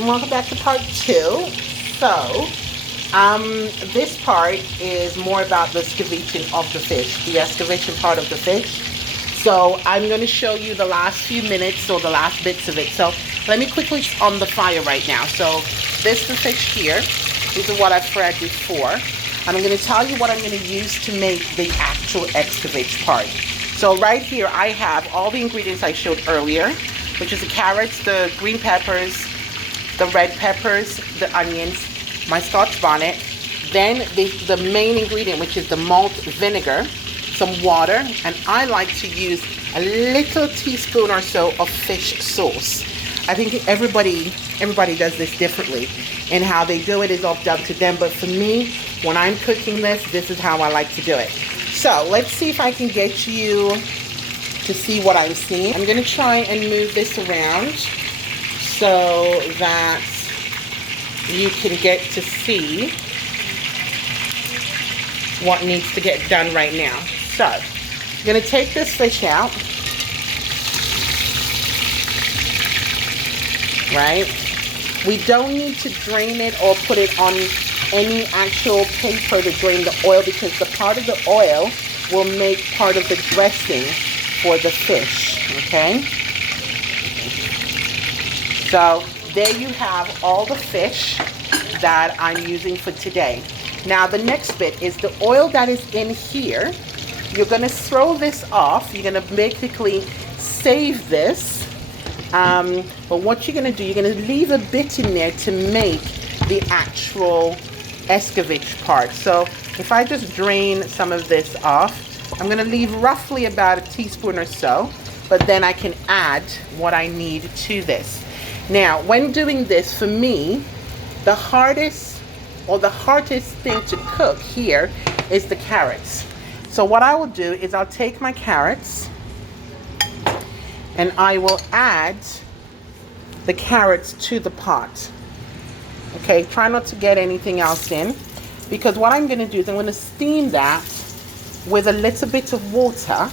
Welcome back to part two. So, this part is more about the scovitching of the fish, the escovitching part of the fish. So I'm going to show you the last few minutes or the last bits of it. So let me quickly on the fire right now. So this is the fish here. These are what I've fried before. And I'm going to tell you what I'm going to use to make the actual escovitch part. So right here I have all the ingredients I showed earlier, which is the carrots, the green peppers, the red peppers, the onions, my scotch bonnet, then the main ingredient, which is the malt vinegar, some water, and I like to use a little teaspoon or so of fish sauce. I think everybody does this differently, and how they do it is all up to them, but for me, when I'm cooking this is how I like to do it. So let's see if I can get you to see what I'm seeing. I'm going to try and move this around so that you can get to see what needs to get done right now. So, I'm going to take this fish out, right? We don't need to drain it or put it on any actual paper to drain the oil, because the part of the oil will make part of the dressing for the fish, okay? So there you have all the fish that I'm using for today. Now the next bit is the oil that is in here. You're going to throw this off. You're going to basically save this. But what you're going to do, you're going to leave a bit in there to make the actual escovitch part. So if I just drain some of this off, I'm going to leave roughly about a teaspoon or so, but then I can add what I need to this. Now, when doing this, for me, the hardest thing to cook here is the carrots. So what I will do is I'll take my carrots and I will add the carrots to the pot. Okay, try not to get anything else in, because what I'm going to do is I'm going to steam that with a little bit of water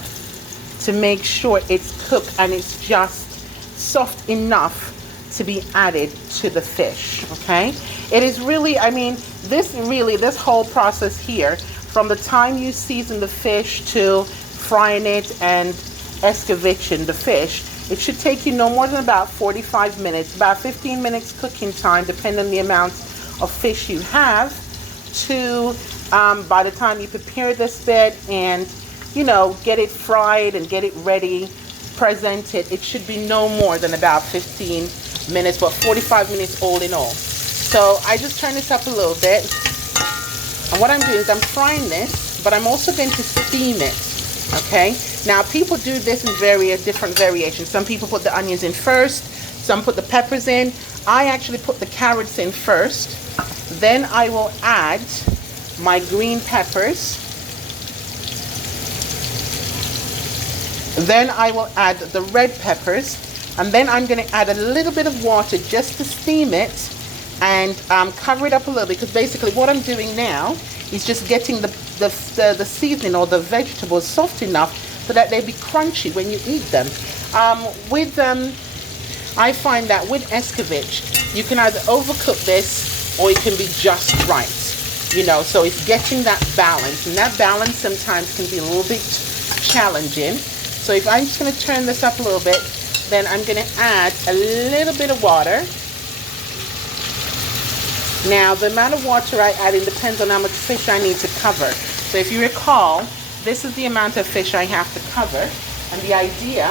to make sure it's cooked and it's just soft enough to be added to the fish. Okay, it is really, I mean, this whole process here, from the time you season the fish to frying it and escovitching the fish, it should take you no more than about 45 minutes, about 15 minutes cooking time, depending on the amount of fish you have, to by the time you prepare this bit and, you know, get it fried and get it ready, present it, it should be no more than about 15 minutes, but 45 minutes all in all. So I just turn this up a little bit, and what I'm doing is I'm frying this, but I'm also going to steam it. Okay, now people do this in various different variations. Some people put the onions in first, some put the peppers in. I actually put the carrots in first, then I will add my green peppers, then I will add the red peppers, and then I'm going to add a little bit of water just to steam it and cover it up a little, because basically what I'm doing now is just getting the seasoning or the vegetables soft enough so that they be crunchy when you eat them. I find that with escovitch, you can either overcook this or it can be just right. You know, so it's getting that balance, and that balance sometimes can be a little bit challenging. So if I'm just going to turn this up a little bit, then I'm going to add a little bit of water. Now, the amount of water I add, it depends on how much fish I need to cover. So if you recall, this is the amount of fish I have to cover. And the idea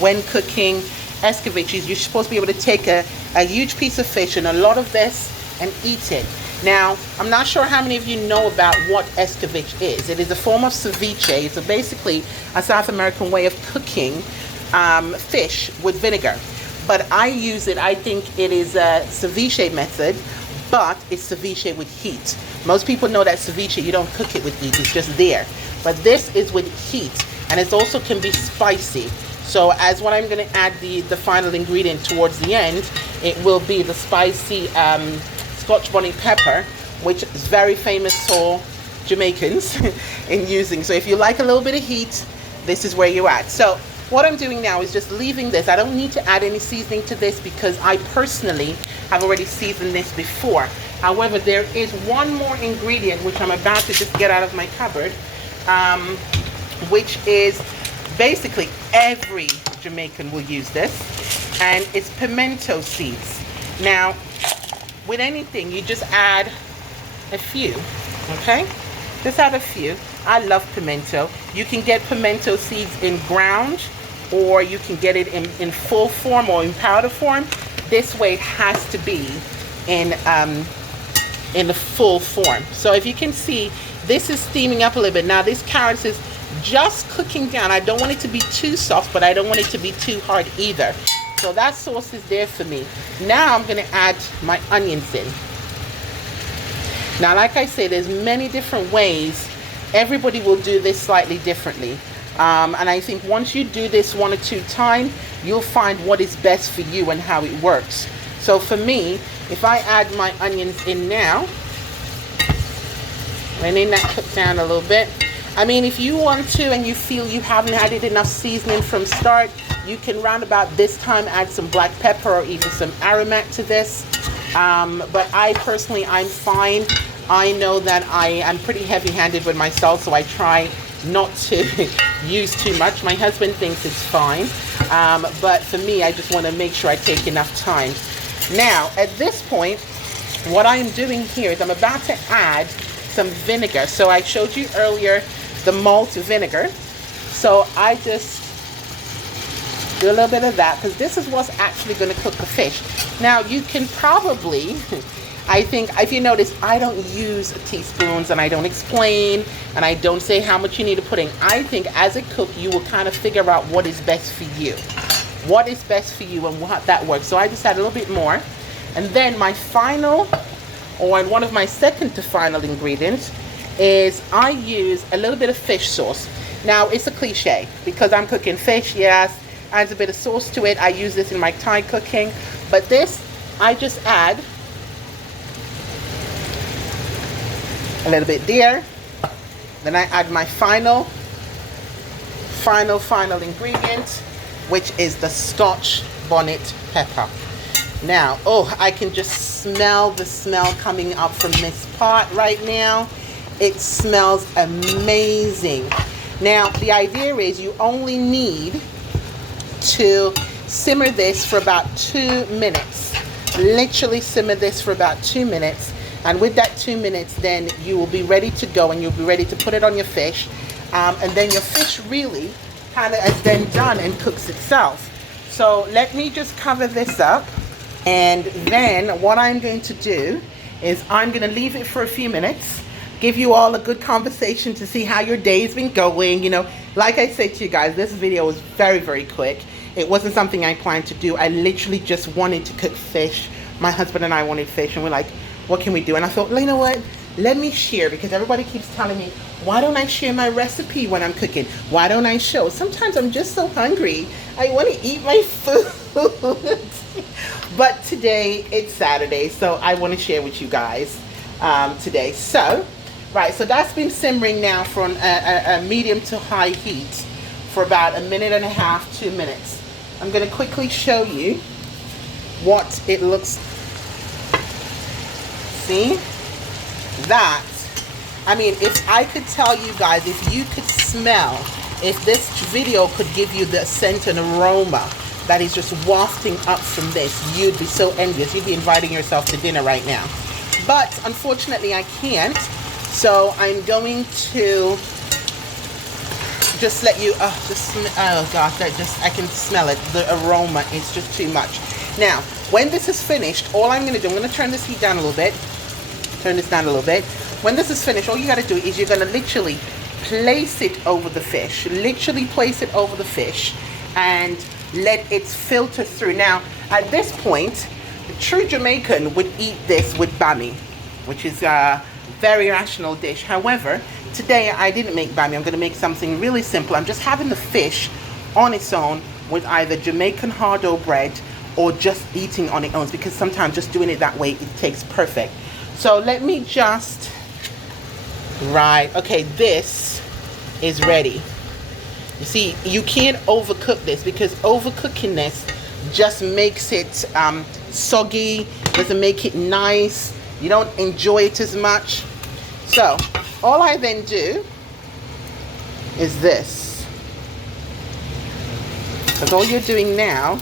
when cooking escovitch is you're supposed to be able to take a huge piece of fish and a lot of this and eat it. Now, I'm not sure how many of you know about what escovitch is. It is a form of ceviche. It's basically a South American way of cooking fish with vinegar. But I use it, I think it is a ceviche method, but it's ceviche with heat. Most people know that ceviche, you don't cook it with heat, it's just there. But this is with heat, and it also can be spicy. So as what I'm going to add the final ingredient towards the end, it will be the spicy scotch bonnet pepper, which is very famous for Jamaicans in using. So if you like a little bit of heat, this is where you're at. So what I'm doing now is just leaving this. I don't need to add any seasoning to this because I personally have already seasoned this before. However, there is one more ingredient which I'm about to just get out of my cupboard, which is basically every Jamaican will use this, and it's pimento seeds. Now, with anything, you just add a few, okay? Just add a few. I love pimento. You can get pimento seeds in ground, or you can get it in full form or in powder form. This way it has to be in the full form. So if you can see, this is steaming up a little bit. Now this carrot is just cooking down. I don't want it to be too soft, but I don't want it to be too hard either. So that sauce is there for me. Now I'm going to add my onions in. Now, like I say, there's many different ways. Everybody will do this slightly differently. And I think once you do this 1 or 2 times, you'll find what is best for you and how it works. So for me, if I add my onions in now, letting that cook down a little bit. I mean, if you want to and you feel you haven't added enough seasoning from start, you can round about this time add some black pepper or even some aromat to this. But I personally, I'm fine. I know that I am pretty heavy-handed with my salt, so I try not to use too much. My husband thinks it's fine. But for me, I just want to make sure I take enough time. Now, at this point, what I'm doing here is I'm about to add some vinegar. So I showed you earlier the malt vinegar. So I just do a little bit of that because this is what's actually going to cook the fish. Now you can probably, I think if you notice, I don't use teaspoons and I don't explain and I don't say how much you need to put in. I think as a cook you will kind of figure out what is best for you. What is best for you and what that works. So I just add a little bit more. And then my final, or one of my second to final ingredients, is I use a little bit of fish sauce. Now it's a cliche because I'm cooking fish, yes, adds a bit of sauce to it. I use this in my Thai cooking, but this I just add a little bit there. Then I add my final ingredient, which is the Scotch bonnet pepper. Now, oh, I can just smell the smell coming up from this pot right now. It smells amazing. Now, the idea is you only need to simmer this for about 2 minutes. Literally simmer this for about 2 minutes. And with that 2 minutes, then you will be ready to go and you'll be ready to put it on your fish. And then your fish really kind of is then done and cooks itself. So let me just cover this up. And then what I'm going to do is I'm going to leave it for a few minutes, give you all a good conversation to see how your day's been going. You know, like I said to you guys, this video was very, very quick. It wasn't something I planned to do. I literally just wanted to cook fish. My husband and I wanted fish and we're like, what can we do? And I thought, well, you know what? Let me share, because everybody keeps telling me, why don't I share my recipe when I'm cooking? Why don't I show? Sometimes I'm just so hungry. I want to eat my food. But today it's Saturday, so I want to share with you guys today. So, right, so that's been simmering now from a medium to high heat for about 1.5 minutes, 2 minutes. I'm going to quickly show you what it looks. See? That, I mean, if I could tell you guys, if you could smell, if this video could give you the scent and aroma that is just wafting up from this, you'd be so envious. You'd be inviting yourself to dinner right now. But unfortunately I can't, so I'm going to just let you, oh gosh, I can smell it. The aroma is just too much. Now, when this is finished, all I'm going to do, I'm going to turn this heat down a little bit. Turn this down a little bit. When this is finished, all you got to do is you're going to literally place it over the fish. Literally place it over the fish and let it filter through. Now, at this point, the true Jamaican would eat this with bami, which is a very rational dish. However, today I didn't make bami. I'm going to make something really simple. I'm just having the fish on its own with either Jamaican hard dough bread or just eating on its own, because sometimes just doing it that way, it tastes perfect. So let me just, right, okay, this is ready. You see, you can't overcook this, because overcooking this just makes it soggy, doesn't make it nice. You don't enjoy it as much. So all I then do is this, because all you're doing now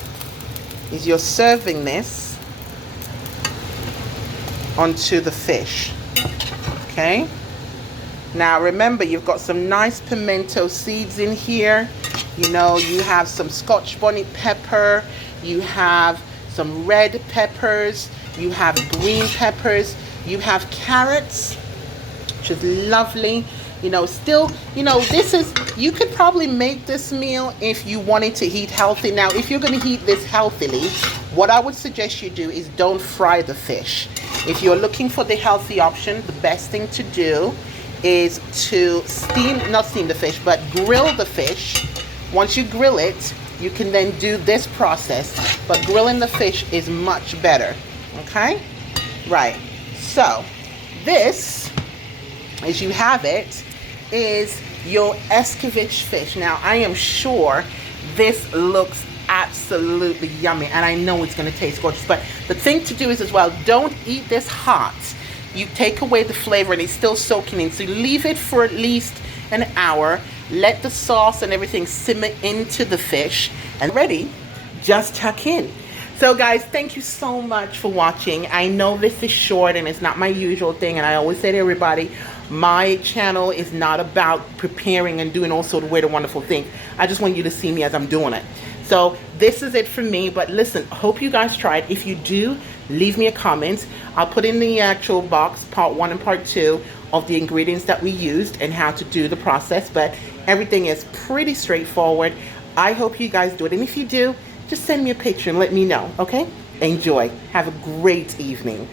is you're serving this onto the fish. Okay, now remember, you've got some nice pimento seeds in here. You know, you have some scotch bonnet pepper, you have some red peppers, you have green peppers, you have carrots, which is lovely. You know, still, you know, this is, you could probably make this meal if you wanted to eat healthy. Now, if you're going to eat this healthily, what I would suggest you do is don't fry the fish. If you're looking for the healthy option, the best thing to do is to not steam the fish, but grill the fish. Once you grill it, you can then do this process, but grilling the fish is much better. Okay? Right. So, this, as you have it, is your Escovitch fish. Now, I am sure this looks absolutely yummy, and I know it's going to taste gorgeous, but the thing to do is, as well, don't eat this hot. You take away the flavor and it's still soaking in, so you leave it for at least an hour. Let the sauce and everything simmer into the fish, and ready, just tuck in. So guys, thank you so much for watching. I know this is short and it's not my usual thing, and I always say to everybody, my channel is not about preparing and doing all sorts of weird and wonderful things. I just want you to see me as I'm doing it. So this is it for me, but listen, hope you guys tried. If you do, leave me a comment. I'll put in the actual box part 1 and part 2 of the ingredients that we used and how to do the process, but everything is pretty straightforward. I hope you guys do it, and if you do, just send me a picture and let me know, okay? Enjoy. Have a great evening.